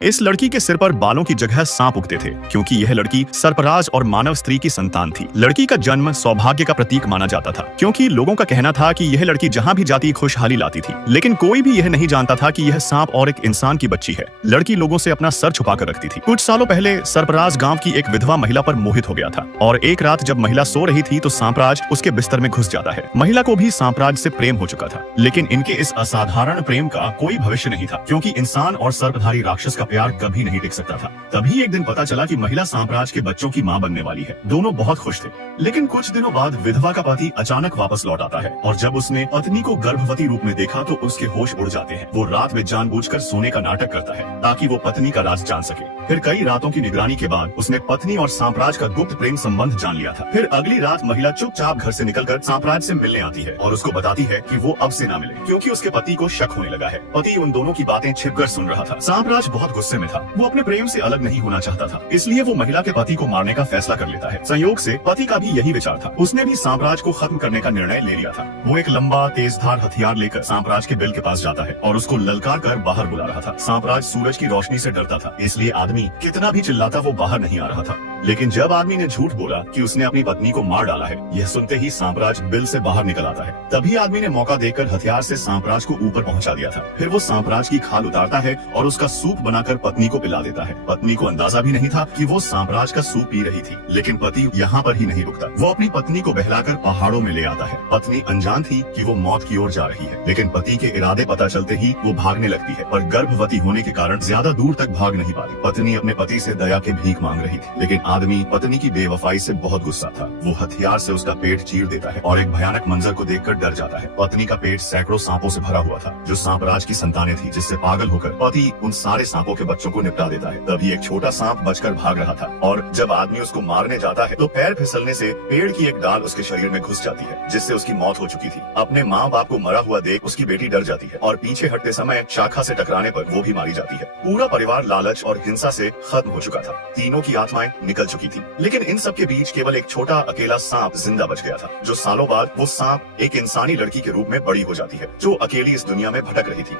इस लड़की के सिर पर बालों की जगह सांप उगते थे क्योंकि यह लड़की सर्पराज और मानव स्त्री की संतान थी। लड़की का जन्म सौभाग्य का प्रतीक माना जाता था क्योंकि लोगों का कहना था कि यह लड़की जहां भी जाती खुशहाली लाती थी। लेकिन कोई भी यह नहीं जानता था कि यह सांप और एक इंसान की बच्ची है। लड़की लोगों से अपना सर छुपा कर रखती थी। कुछ सालों पहले सर्पराज गाँव की एक विधवा महिला पर मोहित हो गया था और एक रात जब महिला सो रही थी तो सांपराज उसके बिस्तर में घुस जाता है। महिला को भी सांपराज से प्रेम हो चुका था, लेकिन इनके इस असाधारण प्रेम का कोई भविष्य नहीं था क्योंकि इंसान और सर्पधारी राक्षस का प्यार कभी नहीं टिक सकता था। तभी एक दिन पता चला कि महिला सांपराज के बच्चों की मां बनने वाली है। दोनों बहुत खुश थे, लेकिन कुछ दिनों बाद विधवा का पति अचानक वापस लौट आता है और जब उसने पत्नी को गर्भवती रूप में देखा तो उसके होश उड़ जाते हैं। वो रात में जानबूझकर सोने का नाटक करता है ताकि वो पत्नी का राज जान सके। फिर कई रातों की निगरानी के बाद उसने पत्नी और सांपराज का गुप्त प्रेम संबंध जान लिया था। फिर अगली रात महिला चुपचाप घर से निकलकर सांपराज से मिलने आती है और उसको बताती है कि वो अब से ना मिले क्योंकि उसके पति को शक होने लगा है। पति उन दोनों की बातें छिपकर सुन रहा था। सांपराज बहुत गुस्से में था। वो अपने प्रेम से अलग नहीं होना चाहता था, इसलिए वो महिला के पति को मारने का फैसला कर लेता है। संयोग से पति का भी यही विचार था। उसने भी सांपराज को खत्म करने का निर्णय ले लिया था। वो एक लंबा तेजधार हथियार लेकर सांपराज के बिल के पास जाता है और उसको ललकार कर बाहर बुला रहा था। सांपराज सूरज की रोशनी से डरता था, इसलिए आदमी कितना भी चिल्लाता वो बाहर नहीं आ रहा था। लेकिन जब आदमी ने झूठ बोला कि उसने अपनी पत्नी को मार डाला है, यह सुनते ही सांपराज बिल से बाहर निकल आता है। तभी आदमी ने मौका देकर हथियार से सांपराज को ऊपर पहुंचा दिया था। फिर वो सांपराज की खाल उतारता है और उसका सूप बनाकर पत्नी को पिला देता है। पत्नी को अंदाजा भी नहीं था कि वो सांपराज का सूप पी रही थी। लेकिन पति यहाँ पर ही नहीं रुकता। वो अपनी पत्नी को बहलाकर पहाड़ों में ले आता है। पत्नी अनजान थी कि वो मौत की ओर जा रही है, लेकिन पति के इरादे पता चलते ही वो भागने लगती है, पर गर्भवती होने के कारण ज्यादा दूर तक भाग नहीं पाती। पत्नी अपने पति से दया की भीख मांग रही थी, लेकिन आदमी पत्नी की बेवफाई से बहुत गुस्सा था। वो हथियार से उसका पेट चीर देता है और एक भयानक मंजर को देखकर डर जाता है। पत्नी का पेट सैकड़ों सांपों से भरा हुआ था जो सांपराज की संतानें थी, जिससे पागल होकर पति उन सारे सांपों के बच्चों को निपटा देता है। तभी एक छोटा सांप बचकर भाग रहा था और जब आदमी उसको मारने जाता है तो पैर फिसलने से पेड़ की एक डाल उसके शरीर में घुस जाती है, जिससे उसकी मौत हो चुकी थी। अपने माँ बाप को मरा हुआ देख उसकी बेटी डर जाती है और पीछे हटते समय शाखा से टकराने पर वो भी मारी जाती है। पूरा परिवार लालच और हिंसा से खत्म हो चुका था। तीनों की आत्माएं निकल चुकी थी, लेकिन इन सब के बीच केवल एक छोटा अकेला सांप जिंदा बच गया था। जो सालों बाद वो सांप एक इंसानी लड़की के रूप में बड़ी हो जाती है जो अकेली इस दुनिया में भटक रही थी।